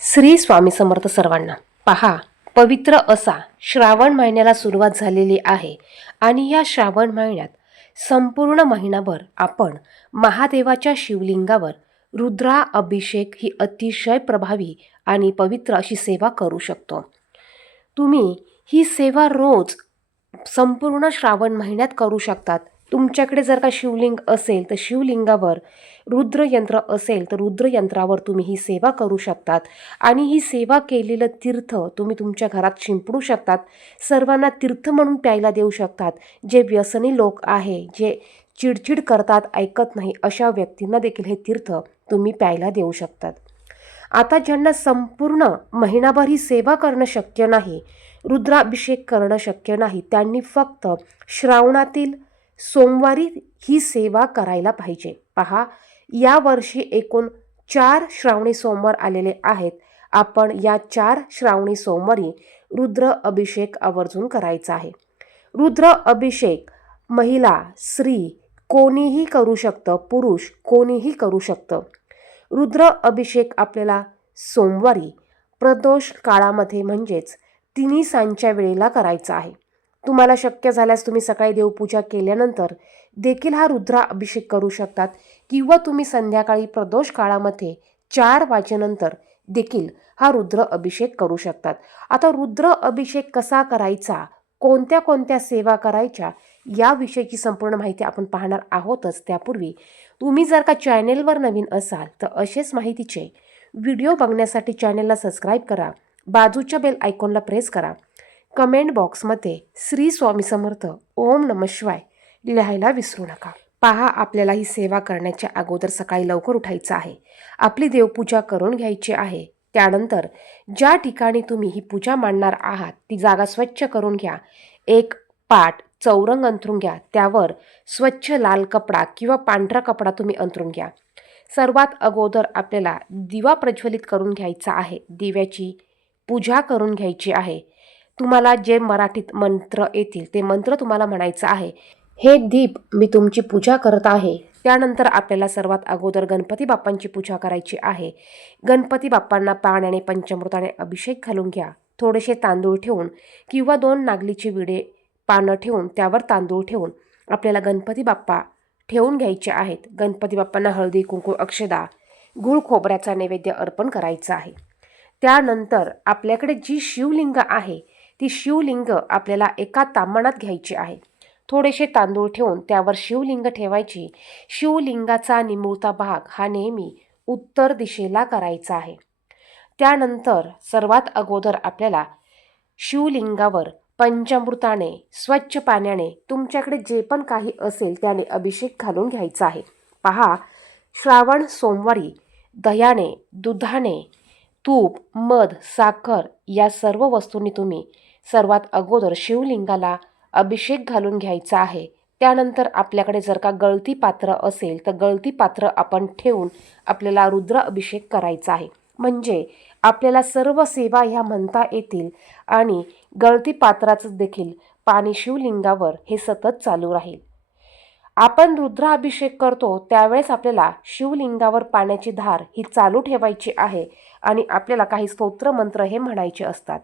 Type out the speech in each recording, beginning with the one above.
श्री स्वामी समर्थ सर्वांना पहा पवित्र असा श्रावण महिन्याला सुरुवात झालेली आहे आणि या श्रावण महिन्यात संपूर्ण महिनाभर आपण महादेवाच्या शिवलिंगावर रुद्रा अभिषेक ही अतिशय प्रभावी आणि पवित्र अशी सेवा करू शकतो. तुम्ही ही सेवा रोज संपूर्ण श्रावण महिन्यात करू शकतात. तुमच्याकडे जर का शिवलिंग असेल तर शिवलिंगावर रुद्रयंत्र असेल तर रुद्रयंत्रावर तुम्ही ही सेवा करू शकतात. आणि ही सेवा केलेलं तीर्थ तुम्ही तुमच्या घरात शिंपडू शकतात. सर्वांना तीर्थ म्हणून प्यायला देऊ शकतात. जे व्यसनी लोक आहे जे चिडचिड करतात ऐकत नाही अशा व्यक्तींना देखील हे तीर्थ तुम्ही प्यायला देऊ शकतात. आता ज्यांना संपूर्ण महिनाभर ही सेवा करणं शक्य नाही रुद्राभिषेक करणं शक्य नाही त्यांनी फक्त श्रावणातील सोमवारी ही सेवा करायला पाहिजे. पहा यावर्षी एकूण चार श्रावणी सोमवार आलेले आहेत. आपण या चार श्रावणी सोमवारी रुद्र अभिषेक आवर्जून करायचा आहे. रुद्र अभिषेक महिला स्त्री कोणीही करू शकतं पुरुष कोणीही करू शकतं. रुद्र अभिषेक आपल्याला सोमवारी प्रदोष काळामध्ये म्हणजेच तिन्ही सांच्या वेळेला करायचा आहे. तुम्हाला शक्य झाल्यास तुम्ही सकाळी देवपूजा केल्यानंतर देखील हा रुद्रा अभिषेक करू शकतात किंवा तुम्ही संध्याकाळी प्रदोष काळामध्ये चार वाजेनंतर देखील हा रुद्र अभिषेक करू शकतात. आता रुद्र अभिषेक कसा करायचा? कोणत्या कोणत्या सेवा करायच्या? याविषयीची संपूर्ण माहिती आपण पाहणार आहोतच. त्यापूर्वी तुम्ही जर का चॅनेलवर नवीन असाल तर असेच माहितीचे व्हिडिओ बघण्यासाठी चॅनेलला सबस्क्राईब करा. बाजूच्या बेल आयकॉनला प्रेस करा. कमेंट बॉक्समध्ये श्री स्वामी समर्थ ओम नम शिवाय लिहायला विसरू नका. पहा आपल्याला ही सेवा करण्याच्या अगोदर सकाळी लवकर उठायचं आहे. आपली देवपूजा करून घ्यायची आहे. त्यानंतर ज्या ठिकाणी तुम्ही ही पूजा मांडणार आहात ती जागा स्वच्छ करून घ्या. एक पाट चौरंग अंथरून घ्या. त्यावर स्वच्छ लाल कपडा किंवा पांढरा कपडा तुम्ही अंथरून घ्या. सर्वात अगोदर आपल्याला दिवा प्रज्वलित करून घ्यायचा आहे. दिव्याची पूजा करून घ्यायची आहे. तुम्हाला जे मराठीत मंत्र येतील ते मंत्र तुम्हाला म्हणायचं आहे. हे दीप मी तुमची पूजा करत आहे. त्यानंतर आपल्याला सर्वात अगोदर गणपती बाप्पांची पूजा करायची आहे. गणपती बाप्पांना पाण्याने पंचमृताने अभिषेक घालून घ्या. थोडेसे तांदूळ ठेवून किंवा दोन नागलीचे विडे पानं ठेवून त्यावर तांदूळ ठेवून आपल्याला गणपती बाप्पा ठेवून घ्यायचे आहेत. गणपती बाप्पांना हळदी कुंकू अक्षदा गुळ खोबऱ्याचा नैवेद्य अर्पण करायचा आहे. त्यानंतर आपल्याकडे जी शिवलिंग आहे ती शिवलिंग आपल्याला एका तांबणात घ्यायची आहे. थोडेसे तांदूळ ठेवून त्यावर शिवलिंग ठेवायची. शिवलिंगाचा निमुळता भाग हा नेहमी उत्तर दिशेला करायचा आहे. त्यानंतर सर्वात अगोदर आपल्याला शिवलिंगावर पंचामृताने स्वच्छ पाण्याने तुमच्याकडे जे पण काही असेल त्याने अभिषेक घालून घ्यायचा आहे. पहा श्रावण सोमवारी दह्याने दुधाने तूप मध साखर या सर्व वस्तूंनी तुम्ही सर्वात अगोदर शिवलिंगाला अभिषेक घालून घ्यायचा आहे. त्यानंतर आपल्याकडे जर का गळती पात्र असेल तर गळती पात्र आपण ठेवून आपल्याला रुद्र अभिषेक करायचा आहे. म्हणजे आपल्याला सर्व सेवा ह्या म्हणता येतील आणि गळती पात्राचं देखील पाणी शिवलिंगावर हे सतत चालू राहील. आपण रुद्राभिषेक करतो त्यावेळेस आपल्याला शिवलिंगावर पाण्याची धार ही चालू ठेवायची आहे आणि आपल्याला काही स्तोत्र मंत्र हे म्हणायचे असतात.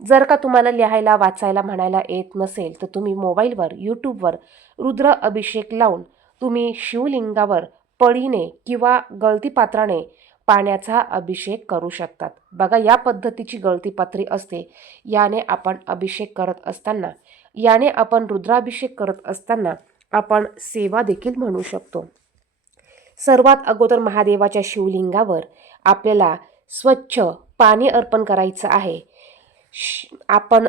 जर का तुम्हाला लिहायला वाचायला म्हणायला येत नसेल तर तुम्ही मोबाईलवर यूट्यूबवर रुद्र अभिषेक लावून तुम्ही शिवलिंगावर पळीने किंवा गळतीपात्राने पाण्याचा अभिषेक करू शकतात. बघा या पद्धतीची गळतीपात्री असते. याने आपण अभिषेक करत असताना याने आपण रुद्राभिषेक करत असताना आपण सेवा देखील म्हणू शकतो. सर्वात अगोदर महादेवाच्या शिवलिंगावर आपल्याला स्वच्छ पाणी अर्पण करायचं आहे. आपण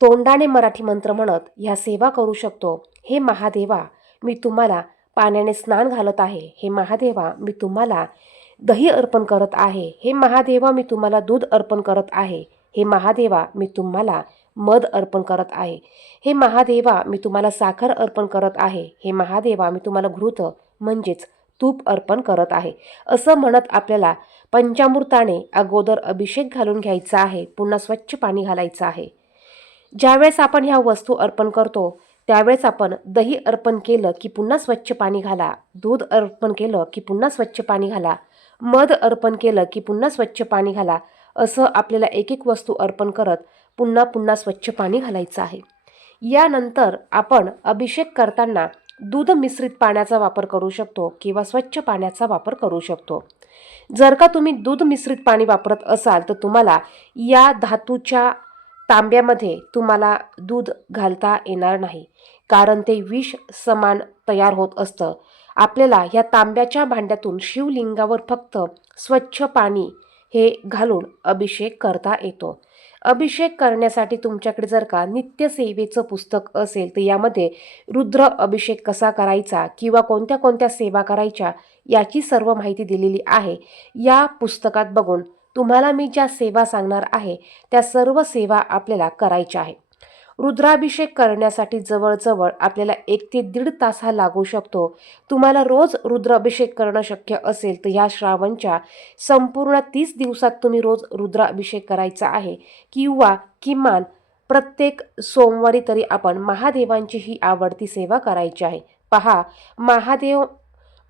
तोंडाने मराठी मंत्र म्हणत ह्या सेवा करू शकतो. हे महादेवा मी तुम्हाला पाण्याने स्नान घालत आहे. हे महादेवा मी तुम्हाला दही अर्पण करत आहे. हे महादेवा मी तुम्हाला दूध अर्पण करत आहे. हे महादेवा मी तुम्हाला मध अर्पण करत आहे. हे महादेवा मी तुम्हाला साखर अर्पण करत आहे. हे महादेवा मी तुम्हाला घृत म्हणजेच तूप अर्पण करत आहे. असं म्हणत आपल्याला पंचामृताने अगोदर अभिषेक घालून घ्यायचा आहे पुन्हा स्वच्छ पाणी घालायचं आहे. ज्यावेळेस आपण ह्या वस्तू अर्पण करतो त्यावेळेस आपण दही अर्पण केलं की पुन्हा स्वच्छ पाणी घाला दूध अर्पण केलं की पुन्हा स्वच्छ पाणी घाला मध अर्पण केलं की पुन्हा स्वच्छ पाणी घाला असं आपल्याला एक एक वस्तू अर्पण करत पुन्हा पुन्हा स्वच्छ पाणी घालायचं आहे. यानंतर आपण अभिषेक करताना दूध मिश्रित पाण्याचा वापर करू शकतो किंवा स्वच्छ पाण्याचा वापर करू शकतो. जर का तुम्ही दूध मिश्रित पाणी वापरत असाल तर तुम्हाला या धातूच्या तांब्यामध्ये तुम्हाला दूध घालता येणार नाही कारण ते विष समान तयार होत असतं. आपल्याला ह्या तांब्याच्या भांड्यातून शिवलिंगावर फक्त स्वच्छ पाणी हे घालून अभिषेक करता येतो. अभिषेक करण्यासाठी तुमच्याकडे जर का नित्यसेवेचं पुस्तक असेल तर यामध्ये रुद्र अभिषेक कसा करायचा किंवा कोणत्या कोणत्या सेवा करायच्या याची सर्व माहिती दिलेली आहे. या पुस्तकात बघून तुम्हाला मी ज्या सेवा सांगणार आहे त्या सर्व सेवा आपल्याला करायच्या आहे रुद्राभिषेक करण्यासाठी जवळजवळ आपल्याला एक ते दीड तास हा लागू शकतो. तुम्हाला रोज रुद्राभिषेक करणं शक्य असेल तर ह्या श्रावणच्या संपूर्ण तीस दिवसात तुम्ही रोज रुद्राभिषेक करायचा आहे. किंवा किमान प्रत्येक सोमवारी तरी आपण महादेवांची ही आवडती सेवा करायची आहे. पहा महादेव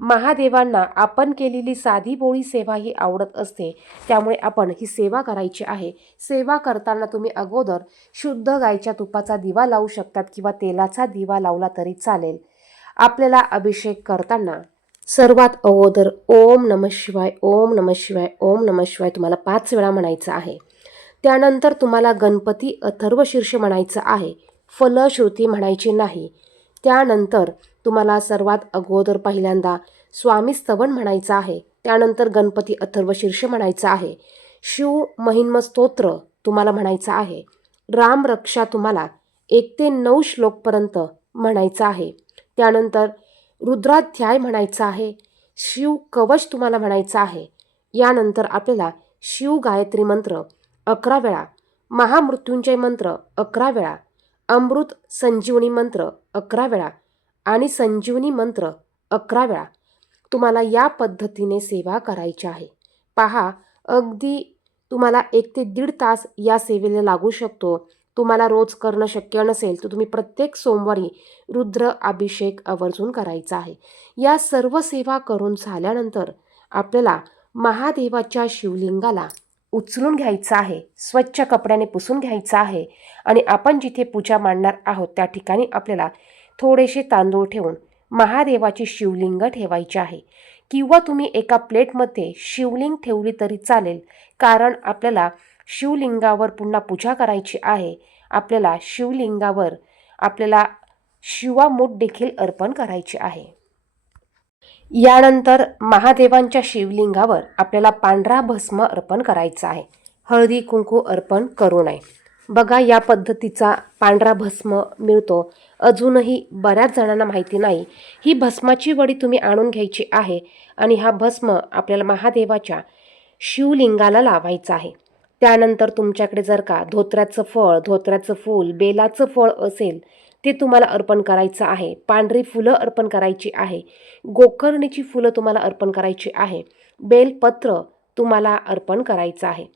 महादेवांना आपण केलेली साधी बोळी सेवा ही आवडत असते. त्यामुळे आपण ही सेवा करायची आहे. सेवा करताना तुम्ही अगोदर शुद्ध गायच्या तुपाचा दिवा लावू शकतात किंवा तेलाचा दिवा लावला तरी चालेल. आपल्याला अभिषेक करताना सर्वात अगोदर ओम नम शिवाय ओम नम शिवाय ओम नम शिवाय तुम्हाला पाच वेळा म्हणायचं आहे. त्यानंतर तुम्हाला गणपती अथर्व शीर्ष म्हणायचं आहे. फलश्रुती म्हणायची नाही. त्यानंतर तुम्हाला सर्वात अगोदर पहिल्यांदा स्वामी स्तवन म्हणायचं आहे. त्यानंतर गणपती अथर्व शीर्ष म्हणायचं आहे. शिव महिन्म स्तोत्र तुम्हाला म्हणायचं आहे. राम रक्षा तुम्हाला एक ते नऊ श्लोकपर्यंत म्हणायचं आहे. त्यानंतर रुद्राध्याय म्हणायचा आहे. शिव कवच तुम्हाला म्हणायचं आहे. यानंतर आपल्याला शिव गायत्री मंत्र अकरा वेळा महामृत्युंजय मंत्र अकरा वेळा अमृत संजीवनी मंत्र अकरा वेळा आणि संजीवनी मंत्र अकरा वेळा तुम्हाला या पद्धतीने सेवा करायची आहे. पहा अगदी तुम्हाला एक ते दीड तास या सेवेला लागू शकतो. तुम्हाला रोज करणं शक्य नसेल तर तुम्ही प्रत्येक सोमवारी रुद्र अभिषेक आवर्जून करायचा आहे. या सर्व सेवा करून झाल्यानंतर आपल्याला महादेवाच्या शिवलिंगाला उचलून घ्यायचं आहे स्वच्छ कपड्याने पुसून घ्यायचं आहे आणि आपण जिथे पूजा मांडणार आहोत त्या ठिकाणी आपल्याला थोडेसे तांदूळ ठेवून महादेवाची शिवलिंग ठेवायची आहे. किंवा तुम्ही एका प्लेटमध्ये शिवलिंग ठेवली तरी चालेल कारण आपल्याला शिवलिंगावर पुन्हा पूजा करायची आहे. आपल्याला शिवलिंगावर आपल्याला शिवामूठ देखील अर्पण करायची आहे. यानंतर महादेवांच्या शिवलिंगावर आपल्याला पांढरा भस्म अर्पण करायचा आहे. हळदी कुंकू अर्पण करू नये. बघा या पद्धतीचा पांढरा भस्म मिळतो. अजूनही बऱ्याच जणांना माहिती नाही. ही भस्माची वडी तुम्ही आणून घ्यायची आहे आणि हा भस्म आपल्याला महादेवाच्या शिवलिंगाला लावायचा आहे. त्यानंतर तुमच्याकडे जर का धोत्र्याचं फळ धोत्र्याचं फूल बेलाचं फळ असेल ते तुम्हाला अर्पण करायचं आहे. पांढरी फुलं अर्पण करायची आहे. गोकर्णीची फुलं तुम्हाला अर्पण करायची आहे. बेलपत्र तुम्हाला अर्पण करायचं आहे.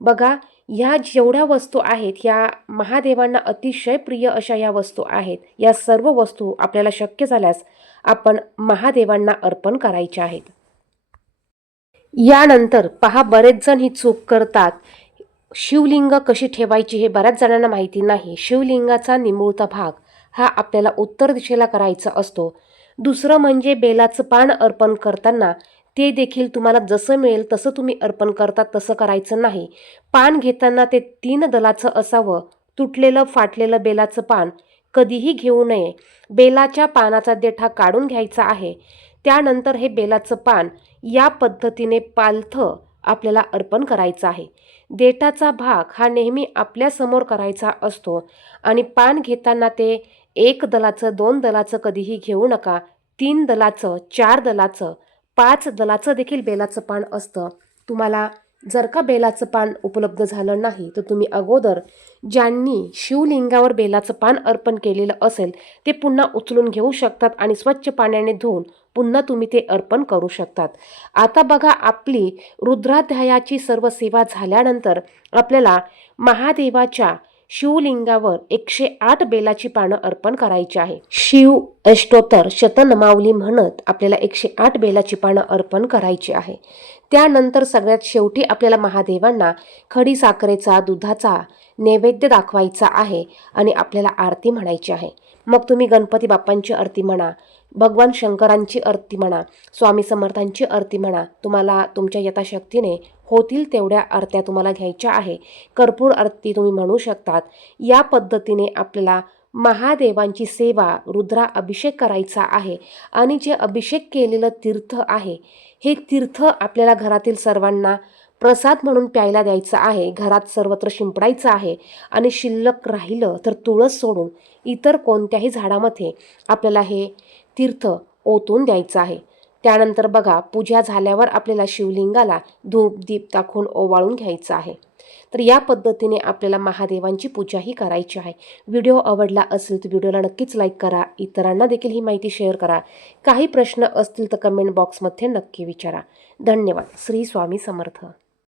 बघा ह्या जेवढ्या वस्तू आहेत ह्या महादेवांना अतिशय प्रिय अशा या वस्तू आहेत. या सर्व वस्तू आपल्याला शक्य झाल्यास आपण महादेवांना अर्पण करायच्या आहेत. यानंतर पहा बरेच जण ही चूक करतात. शिवलिंग कशी ठेवायची हे बऱ्याच जणांना माहिती नाही. शिवलिंगाचा निमुळता भाग हा आपल्याला उत्तर दिशेला करायचा असतो. दुसरं म्हणजे बेलाचं पान अर्पण करताना ते देखील तुम्हाला जसं मिळेल तसं तुम्ही अर्पण करता तसं करायचं नाही. पान घेताना ते तीन दलाचं असावं तुटलेलं फाटलेलं बेलाचं पान कधीही घेऊ नये. बेलाच्या पानाचा देठा काढून घ्यायचा आहे. त्यानंतर हे बेलाचं पान या पद्धतीने पालथं आपल्याला अर्पण करायचं आहे. देठाचा भाग हा नेहमी आपल्यासमोर करायचा असतो आणि पान घेताना ते एक दलाचं दोन दलाचं कधीही घेऊ नका. तीन दलाचं चार दलाचं पाच दलाचं देखील बेलाचं पान असतं. तुम्हाला जर का बेलाचं पान उपलब्ध झालं नाही तर तुम्ही अगोदर ज्यांनी शिवलिंगावर बेलाचं पान अर्पण केलेलं असेल ते पुन्हा उचलून घेऊ शकतात आणि स्वच्छ पाण्याने धुवून पुन्हा तुम्ही ते अर्पण करू शकतात. आता बघा आपली रुद्राध्यायाची सर्व सेवा झाल्यानंतर आपल्याला महादेवाच्या शिवलिंगावर एकशे आठ बेलाची पानं अर्पण करायची आहे. शिव अष्टोत्तर शतनमावली म्हणत आपल्याला एकशे आठ बेलाची पानं अर्पण करायची आहे. त्यानंतर सगळ्यात शेवटी आपल्याला महादेवांना खडी साखरेचा दुधाचा नैवेद्य दाखवायचा आहे आणि आपल्याला आरती म्हणायची आहे. मग तुम्ही गणपती बाप्पांची आरती म्हणा भगवान शंकरांची आरती म्हणा स्वामी समर्थांची आरती म्हणा तुम्हाला तुमच्या यथाशक्तीने होतील तेवढ्या आरत्या तुम्हाला घ्यायच्या आहे. कर्पूर आरती तुम्ही म्हणू शकतात. या पद्धतीने आपल्याला महादेवांची सेवा रुद्रा अभिषेक करायचा आहे आणि जे अभिषेक केलेलं तीर्थ आहे हे तीर्थ आपल्याला घरातील सर्वांना प्रसाद म्हणून प्यायला द्यायचं आहे. घरात सर्वत्र शिंपडायचं आहे आणि शिल्लक राहिलं तर तुळस सोडून इतर कोणत्याही झाडामध्ये आपल्याला हे तीर्थ ओतून द्यायचं आहे. त्यानंतर बघा पूजा झाल्यावर आपल्याला शिवलिंगाला धूप दीप दाखवून ओवाळून घ्यायचं आहे. तर या पद्धतीने आपल्याला महादेवांची पूजाही करायची आहे. व्हिडिओ आवडला असेल तर व्हिडिओला नक्कीच लाईक करा. इतरांना देखील ही माहिती शेअर करा. काही प्रश्न असतील तर कमेंट बॉक्समध्ये नक्की विचारा. धन्यवाद. श्री स्वामी समर्थ.